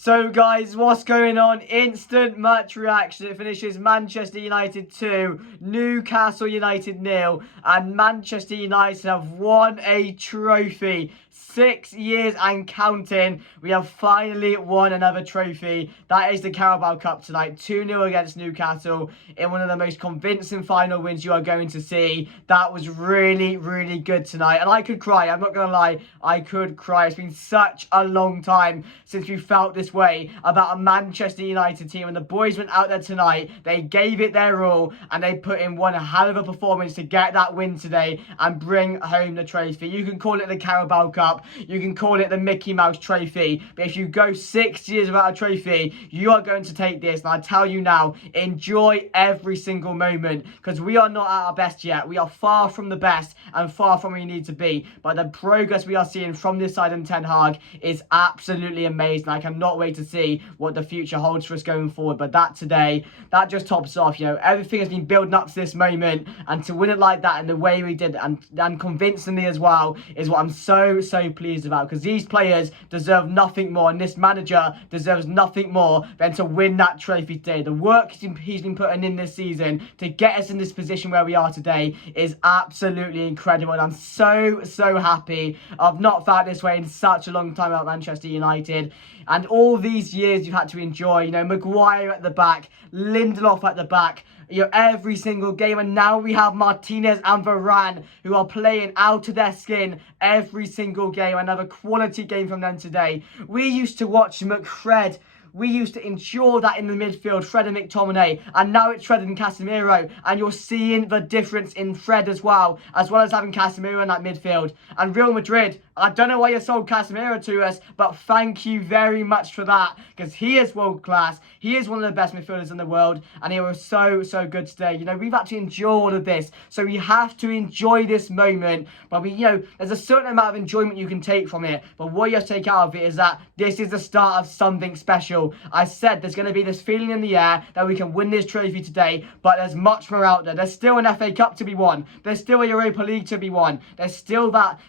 So guys, what's going on? Instant match reaction. It finishes Manchester United 2, Newcastle United 0, and Manchester United have won a trophy. 6 years and counting. We have finally won another trophy. That is the Carabao Cup tonight. 2-0 against Newcastle in one of the most convincing final wins you are going to see. That was really, really good tonight. And I could cry. I'm not going to lie. I could cry. It's been such a long time since we felt this way about a Manchester United team. And the boys went out there tonight. They gave it their all. And they put in one hell of a performance to get that win today and bring home the trophy. You can call it the Carabao Cup. You can call it the Mickey Mouse Trophy. But if you go 6 years without a trophy, you are going to take this. And I tell you now, enjoy every single moment. Because we are not at our best yet. We are far from the best and far from where we need to be. But the progress we are seeing from this side and Ten Hag is absolutely amazing. I cannot wait to see what the future holds for us going forward. But that today, that just tops off. You know, everything has been building up to this moment. And to win it like that in the way we did and convincingly as well is what I'm so pleased about, because these players deserve nothing more and this manager deserves nothing more than to win that trophy today. The work he's been putting in this season to get us in this position where we are today is absolutely incredible, and I'm so happy. I've not felt this way in such a long time about Manchester United, and all these years you've had to enjoy, you know, Maguire at the back, Lindelof at the back, you know, every single game, and now we have Martinez and Varane who are playing out of their skin every single game. Another quality game from them today. We used to watch McFred. We used to ensure that in the midfield, Fred and McTominay, and now it's Fred and Casemiro, and you're seeing the difference in Fred as well as having Casemiro in that midfield. And Real Madrid, I don't know why you sold Casemiro to us, but thank you very much for that, because he is world class. He is one of the best midfielders in the world, and he was so good today. You know, we've had to endure all of this, so we have to enjoy this moment. But we, you know, there's a certain amount of enjoyment you can take from it, but what you have to take out of it is that this is the start of something special. I said there's going to be this feeling in the air that we can win this trophy today, but there's much more out there. There's still an FA Cup to be won. There's still a Europa League to be won. There's still that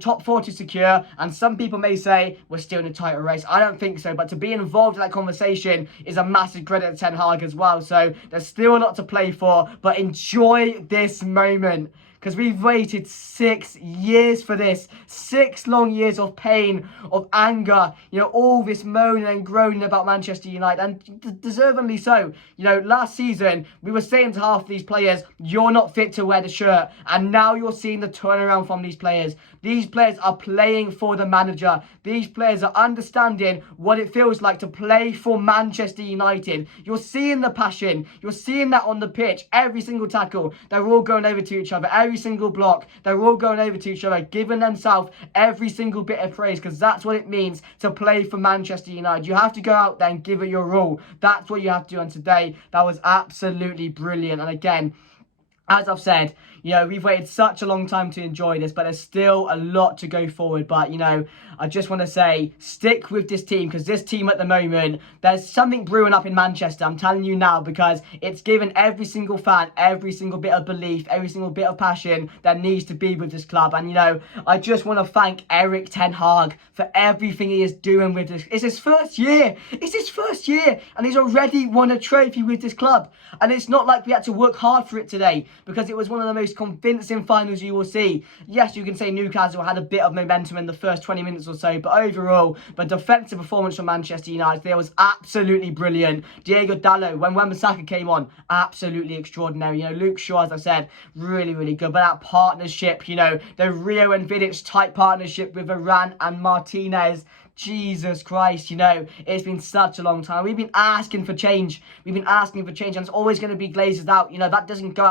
top 4 to secure, and some people may say we're still in a title race. I don't think so, but to be involved in that conversation is a massive credit to Ten Hag as well. So there's still a lot to play for, but enjoy this moment, because we've waited 6 years for this. 6 long years of pain, of anger, you know, all this moaning and groaning about Manchester United, and deservedly so. You know, last season, we were saying to half these players, you're not fit to wear the shirt, and now you're seeing the turnaround from these players. These players are playing for the manager. These players are understanding what it feels like to play for Manchester United. You're seeing the passion. You're seeing that on the pitch. Every single tackle, they're all going over to each other. Every single block, they're all going over to each other, giving themselves every single bit of praise, because that's what it means to play for Manchester United. You have to go out there and give it your all. That's what you have to do. And today, that was absolutely brilliant. And again, as I've said, you know, we've waited such a long time to enjoy this, but there's still a lot to go forward. But, you know, I just want to say, stick with this team, because this team at the moment, there's something brewing up in Manchester. I'm telling you now, because it's given every single fan every single bit of belief, every single bit of passion that needs to be with this club. And, you know, I just want to thank Erik Ten Hag for everything he is doing with this. It's his first year. It's his first year, and he's already won a trophy with this club. And it's not like we had to work hard for it today, because it was one of the most convincing finals you will see. Yes, you can say Newcastle had a bit of momentum in the first 20 minutes or so, but overall, the defensive performance from Manchester United there was absolutely brilliant. Diego Dallo, when Wan-Bissaka came on, absolutely extraordinary. You know, Luke Shaw, as I said, really good. But that partnership, you know, the Rio and Vidic type partnership with Varane and Martinez, Jesus Christ, you know, it's been such a long time. We've been asking for change. We've been asking for change, and it's always going to be Glazers out. You know, that doesn't go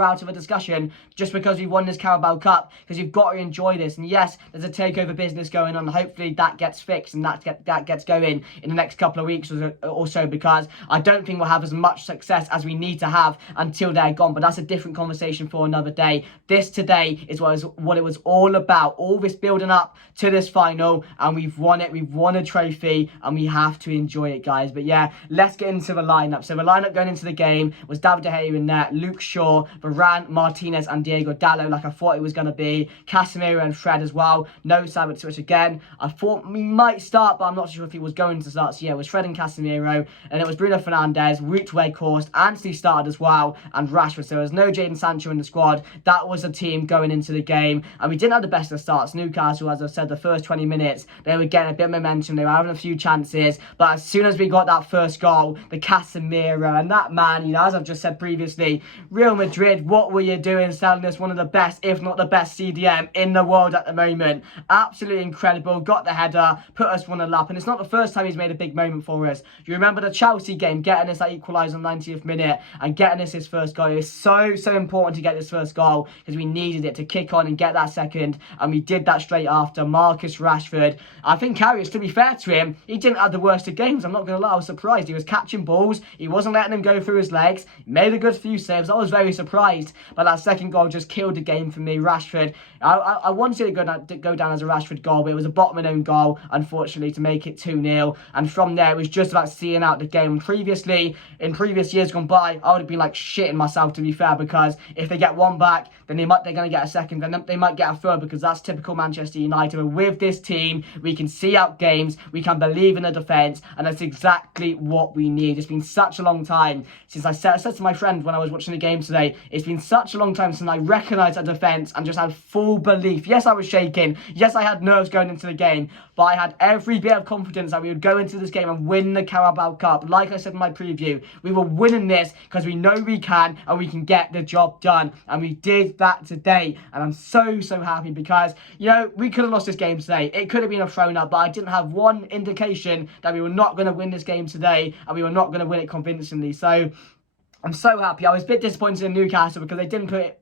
out of a discussion just because we won this Carabao Cup, because you've got to enjoy this. And yes, there's a takeover business going on. Hopefully that gets fixed and that gets going in the next couple of weeks or so, because I don't think we'll have as much success as we need to have until they're gone. But that's a different conversation for another day. This today is what it was all about. All this building up to this final, and we've won it. We've won a trophy and we have to enjoy it, guys. But yeah, let's get into the lineup. So the lineup going into the game was David De Gea in there, Luke Shaw, Varane, Martinez and Diego Dallo, like I thought it was going to be. Casemiro and Fred as well. No Sabat switch again. I thought we might start, but I'm not sure if he was going to start. So yeah, it was Fred and Casemiro. And it was Bruno Fernandes, Wout Weghorst, Antony started as well, and Rashford. So there was no Jadon Sancho in the squad. That was the team going into the game. And we didn't have the best of starts. Newcastle, as I've said, the first 20 minutes, they were getting a bit of momentum. They were having a few chances. But as soon as we got that first goal, the Casemiro, and that man, you know, as I've just said previously, Real Madrid, what were you doing selling us one of the best, if not the best CDM in the world at the moment? Absolutely incredible. Got the header, put us 1-0 up. And it's not the first time he's made a big moment for us. You remember the Chelsea game, getting us that equaliser on the 90th minute and getting us his first goal. It was so important to get this first goal because we needed it to kick on and get that second. And we did that straight after. Marcus Rashford. I think Karius, to be fair to him, he didn't have the worst of games. I'm not going to lie, I was surprised. He was catching balls. He wasn't letting them go through his legs. He made a good few saves. I was very surprised. But that second goal just killed the game for me. Rashford. I wanted it to go down as a Rashford goal, but it was a bottom and own goal, unfortunately, to make it 2-0. And from there, it was just about seeing out the game. Previously, in previous years gone by, I would have been like shitting myself, to be fair, because if they get one back, then they're going to get a second, then they might get a third, because that's typical Manchester United. But with this team, we can see out games, we can believe in the defence, and that's exactly what we need. It's been such a long time since I said to my friend when I was watching the game today, it's been such a long time since I recognised a defence and just had full belief. Yes, I was shaking. Yes, I had nerves going into the game, but I had every bit of confidence that we would go into this game and win the Carabao Cup. Like I said in my preview, we were winning this because we know we can and we can get the job done. And we did that today. And I'm so happy because, you know, we could have lost this game today. It could have been a thrown up, but I didn't have one indication that we were not going to win this game today and we were not going to win it convincingly. So I'm so happy. I was a bit disappointed in Newcastle because they didn't put it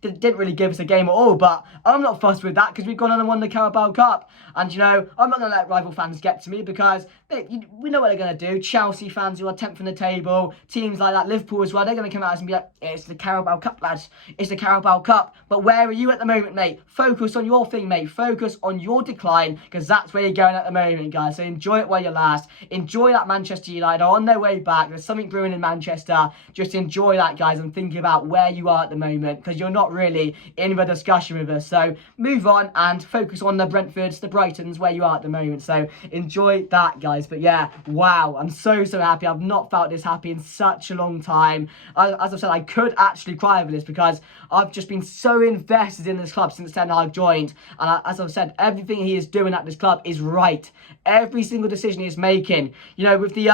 didn't really give us a game at all, but I'm not fussed with that because we've gone on and won the Carabao Cup. And, you know, I'm not going to let rival fans get to me because we know what they're going to do. Chelsea fans who are 10th in the table, teams like that, Liverpool as well, they're going to come out and be like, it's the Carabao Cup, lads. It's the Carabao Cup. But where are you at the moment, mate? Focus on your thing, mate. Focus on your decline because that's where you're going at the moment, guys. So enjoy it while you last. Enjoy that Manchester United are on their way back. There's something brewing in Manchester. Just enjoy that, guys, and think about where you are at the moment because you're not really in the discussion with us. So move on and focus on the Brentfords, the Brightons, where you are at the moment. So enjoy that, guys. But yeah, wow, I'm so happy. I've not felt this happy in such a long time. As I've said, I could actually cry over this because I've just been so invested in this club since Ten Hag joined. And as I've said, everything he is doing at this club is right. Every single decision he is making, you know, with the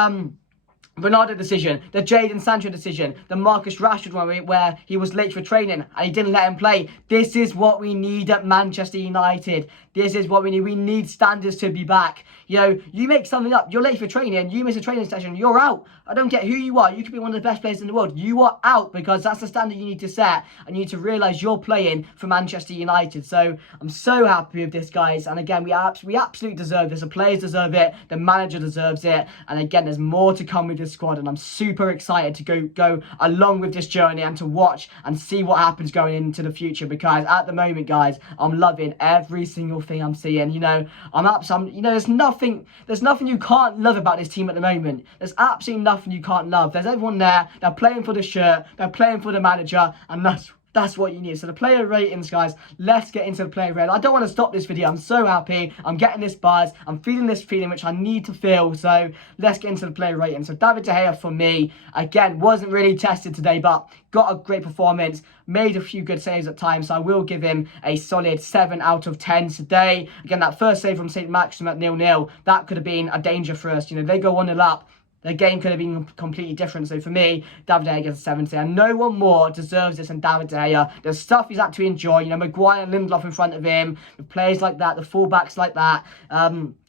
Ronaldo decision, the Jadon Sancho decision, the Marcus Rashford one where he was late for training and he didn't let him play. This is what we need at Manchester United. This is what we need. We need standards to be back. You know, you make something up, you're late for training, you miss a training session, you're out. I don't care who you are. You could be one of the best players in the world. You are out because that's the standard you need to set and you need to realise you're playing for Manchester United. So I'm so happy with this, guys. And again, we absolutely deserve this. The players deserve it. The manager deserves it. And again, there's more to come with this squad and I'm super excited to go along with this journey and to watch and see what happens going into the future because at the moment, guys, I'm loving every single thing I'm seeing. You know, there's nothing you can't love about this team at the moment. There's absolutely nothing you can't love. There's everyone there. They're playing for the shirt. They're playing for the manager, and that's what you need. So the player ratings, guys, let's get into the player rating. I don't want to stop this video. I'm so happy. I'm getting this buzz. I'm feeling this feeling which I need to feel. So let's get into the player rating. So David De Gea for me, again, wasn't really tested today, but got a great performance. Made a few good saves at times. So I will give him a solid 7 out of 10 today. Again, that first save from St. Maxim at 0-0, that could have been a danger for us. You know, they go 1-0 up. The game could have been completely different. So for me, David De Gea gets a 70. And no one more deserves this than David De Gea. There's stuff he's had to enjoy. You know, Maguire and Lindelof in front of him. With players like that, the fullbacks like that.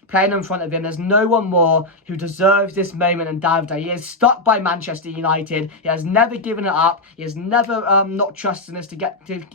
Playing in front of him. There's no one more who deserves this moment than David De Gea. He is stuck by Manchester United. He has never given it up. He has never not trusted us to get to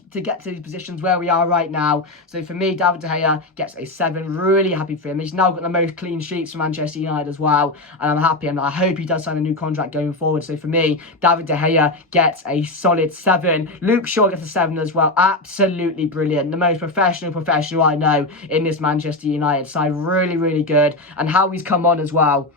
these positions where we are right now. So for me, David De Gea gets a 7. Really happy for him. He's now got the most clean sheets for Manchester United as well. And I'm happy and I hope he does sign a new contract going forward. So for me, David De Gea gets a solid 7. Luke Shaw gets a 7 as well. Absolutely brilliant. The most professional I know in this Manchester United side. Really really good. And how he's come on as well.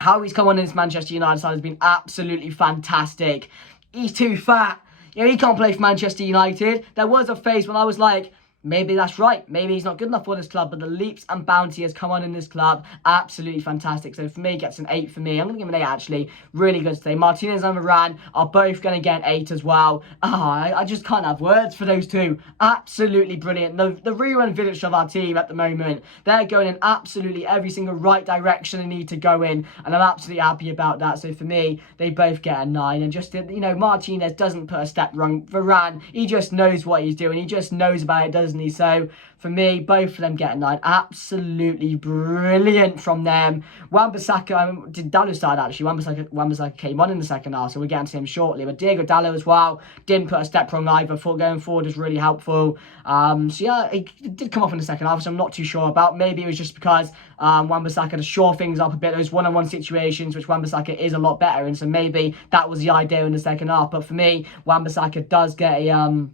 How he's come on in this Manchester United side has been absolutely fantastic. He's too fat. He can't play for Manchester United. There was a phase when I was like, maybe that's right. Maybe he's not good enough for this club, but the leaps and bounds he has come on in this club, absolutely fantastic. So for me, he gets an 8 for me. I'm going to give him an 8, actually. Really good today. Martinez and Varane are both going to get an 8 as well. I just can't have words for those two. Absolutely brilliant. The Rio and Vidic of our team at the moment, they're going in absolutely every single right direction they need to go in, and I'm absolutely happy about that. So for me, they both get a 9. And just, Martinez doesn't put a step wrong. Varane, he just knows what he's doing. He just knows about it, doesn't he? So for me, both of them get a 9. Absolutely brilliant from them. Wan-Bissaka, Dalot started actually. Wan-Bissaka came on in the second half, so we're getting to him shortly. But Diego Dalot as well didn't put a step wrong either. Thought going forward was really helpful. So yeah, it did come off in the second half, so I'm not too sure about. Maybe it was just because Wan-Bissaka to shore things up a bit. Those one-on-one situations, which Wan-Bissaka is a lot better in. So maybe that was the idea in the second half. But for me, Wan-Bissaka does get a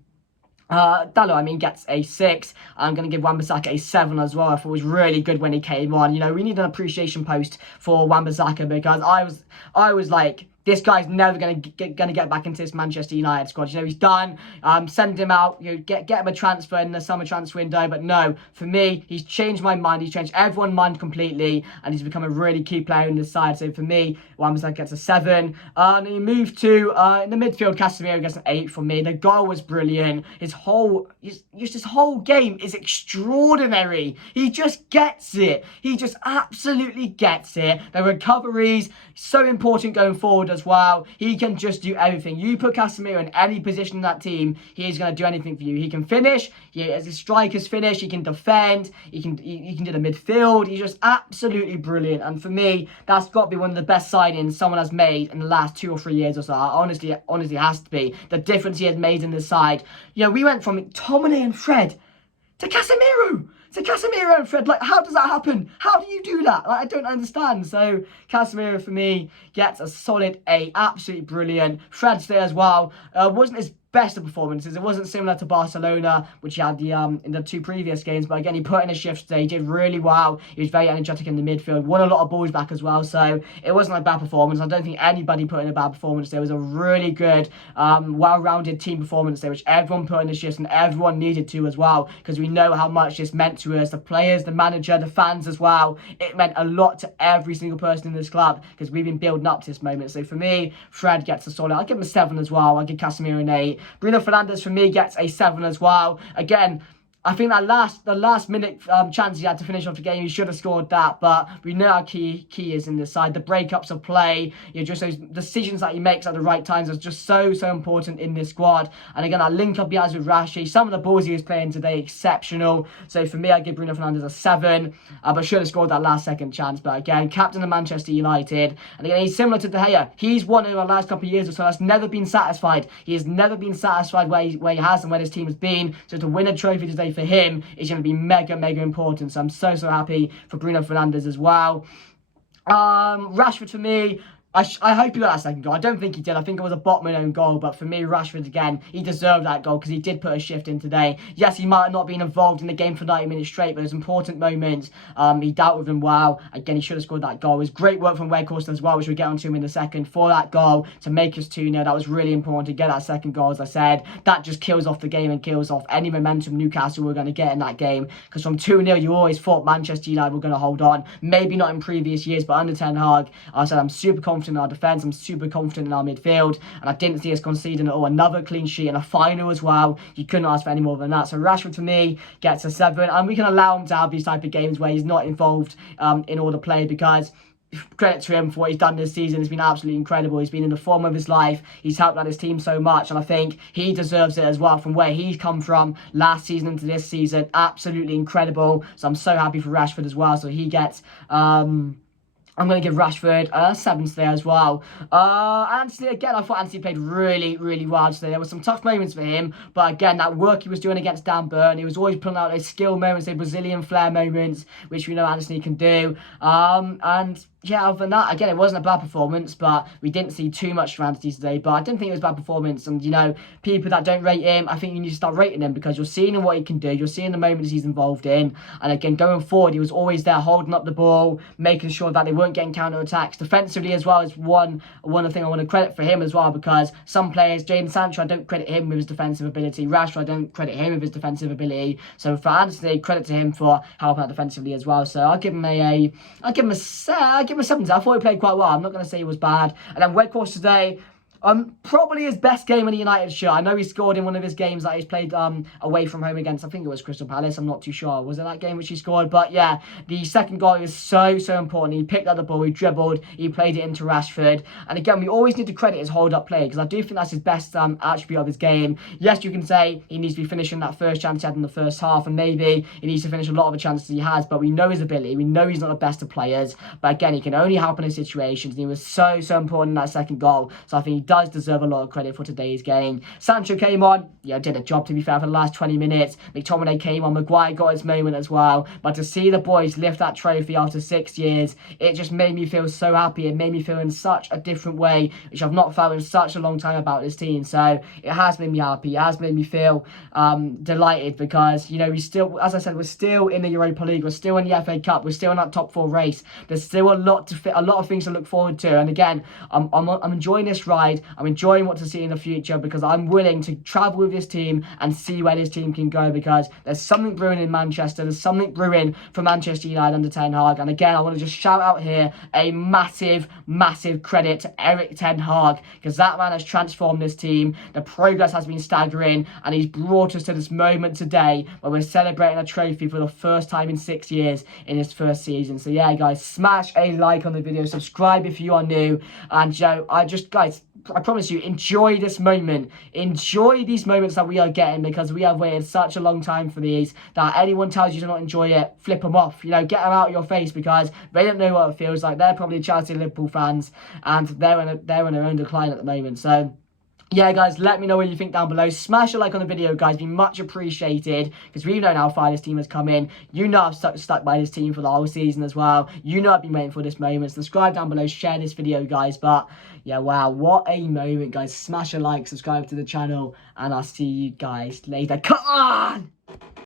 Dalot, gets a 6. I'm going to give Wan-Bissaka a 7 as well. I thought it was really good when he came on. We need an appreciation post for Wan-Bissaka, because I was like, this guy's never going to get back into this Manchester United squad. He's done. Send him out. Get him a transfer in the summer transfer window. But no, for me, he's changed my mind. He's changed everyone's mind completely, and he's become a really key player in this side. So for me, Wan-Bissaka gets a 7. And he moved to in the midfield. Casemiro gets an 8 for me. The goal was brilliant. His whole game is extraordinary. He just gets it. He just absolutely gets it. The recoveries, so important going forward as well. He can just do everything. You put Casemiro in any position in that team, he's going to do anything for you. He can finish. As his strikers finish, he can defend. He can do the midfield. He's just absolutely brilliant. And for me, that's got to be one of the best signings someone has made in the last 2 or 3 years or so. Honestly, it has to be. The difference he has made in this side. We went from McTominay and Fred to Casemiro. Casemiro and Fred, how does that happen? How do you do that? I don't understand. So Casemiro for me gets a solid 8. Absolutely brilliant. Fred's there as well. Wasn't his best of performances. It wasn't similar to Barcelona, which he had in the 2 previous games. But again, he put in a shift today. He did really well. He was very energetic in the midfield. Won a lot of balls back as well. So it wasn't a bad performance. I don't think anybody put in a bad performance. There was a really good, well-rounded team performance there, which everyone put in the shifts and everyone needed to as well, because we know how much this meant to us, the players, the manager, the fans as well. It meant a lot to every single person in this club, because we've been building up to this moment. So for me, Fred gets a solid. I'll give him a 7 as well. I'll give Casemiro an 8. Bruno Fernandes for me gets a 7 as well. Again, I think that the last minute chance he had to finish off the game, he should have scored that. But we know how key is in this side. The breakups of play, just those decisions that he makes at the right times is just so important in this squad. And again, that link up he has with Rashi, some of the balls he was playing today, exceptional. So for me, I give Bruno Fernandes a 7. But should have scored that last second chance. But again, captain of Manchester United. And again, he's similar to De Gea. He's one of the last couple of years or so that's never been satisfied. He has never been satisfied where he has and where his team has been. So to win a trophy today for him is going to be mega important. So I'm so happy for Bruno Fernandes as well. Rashford for me, I hope he got that second goal. I don't think he did. I think it was a Botman own goal. But for me, Rashford, again, he deserved that goal because he did put a shift in today. Yes, he might have not been involved in the game for 90 minutes straight, but those important moments, he dealt with them well. Again, he should have scored that goal. It was great work from Weghorst as well, which we'll get onto him in a second, for that goal to make us 2-0. That was really important to get that second goal, as I said. That just kills off the game and kills off any momentum Newcastle were going to get in that game. Because from 2-0, you always thought Manchester United were going to hold on. Maybe not in previous years, but under Ten Hag, I said I'm super confident in our defence. I'm super confident in our midfield, and I didn't see us conceding at all. Another clean sheet and a final as well. You couldn't ask for any more than that. So Rashford for me gets a 7, and we can allow him to have these type of games where he's not involved in all the play, because credit to him for what he's done this season. It's been absolutely incredible. He's been in the form of his life. He's helped out his team so much, and I think he deserves it as well from where he's come from last season into this season. Absolutely incredible. So I'm so happy for Rashford as well. So he gets I'm going to give Rashford a 7 today as well. Anthony, again, I thought Anthony played really well today. There were some tough moments for him, but again, that work he was doing against Dan Burn, he was always pulling out those skill moments, those Brazilian flair moments, which we know Anthony can do. And yeah, other than that, again, it wasn't a bad performance, but we didn't see too much strategy today. But I didn't think it was a bad performance. And, you know, people that don't rate him, I think you need to start rating him because you're seeing what he can do. You're seeing the moments he's involved in. And again, going forward, he was always there holding up the ball, making sure that they weren't getting counter-attacks. Defensively as well is one thing I want to credit for him as well, because some players, Jadon Sancho, I don't credit him with his defensive ability. Rashford, I don't credit him with his defensive ability. So for Anthony, credit to him for helping out defensively as well. So I'll give him a 7. I thought he played quite well. I'm not going to say he was bad. And then Weghorst today, probably his best game in a United shirt. I know he scored in one of his games that he's played away from home against, I think it was Crystal Palace. I'm not too sure. Was it that game which he scored? But yeah, the second goal is so important. He picked up the ball, he dribbled, he played it into Rashford. And again, we always need to credit his hold-up play because I do think that's his best attribute of his game. Yes, you can say he needs to be finishing that first chance he had in the first half, and maybe he needs to finish a lot of the chances he has, but we know his ability. We know he's not the best of players. But again, he can only help in his situations, and he was so important in that second goal. So I think he does deserve a lot of credit for today's game. Sancho came on, did a job to be fair for the last 20 minutes. McTominay came on, Maguire got his moment as well. But to see the boys lift that trophy after 6 years, it just made me feel so happy. It made me feel in such a different way, which I've not felt in such a long time about this team. So it has made me happy. It has made me feel delighted because, we still, as I said, we're still in the Europa League. We're still in the FA Cup. We're still in that top 4 race. There's still a lot of things to look forward to. And again, I'm enjoying this ride. I'm enjoying what to see in the future because I'm willing to travel with this team and see where this team can go because there's something brewing in Manchester. There's something brewing for Manchester United under Ten Hag. And again, I want to just shout out here a massive credit to Erik Ten Hag because that man has transformed this team. The progress has been staggering and he's brought us to this moment today where we're celebrating a trophy for the first time in 6 years in his first season. So yeah, guys, smash a like on the video, subscribe if you are new, and guys, I promise you, enjoy this moment. Enjoy these moments that we are getting because we have waited such a long time for these that anyone tells you to not enjoy it, flip them off. Get them out of your face because they don't know what it feels like. They're probably Chelsea and Liverpool fans and they're in their own decline at the moment. So yeah, guys, let me know what you think down below. Smash a like on the video, guys. Be much appreciated because we know how far this team has come in. I've stuck by this team for the whole season as well. I've been waiting for this moment. Subscribe down below. Share this video, guys. But yeah, wow, what a moment, guys. Smash a like, subscribe to the channel, and I'll see you guys later. Come on!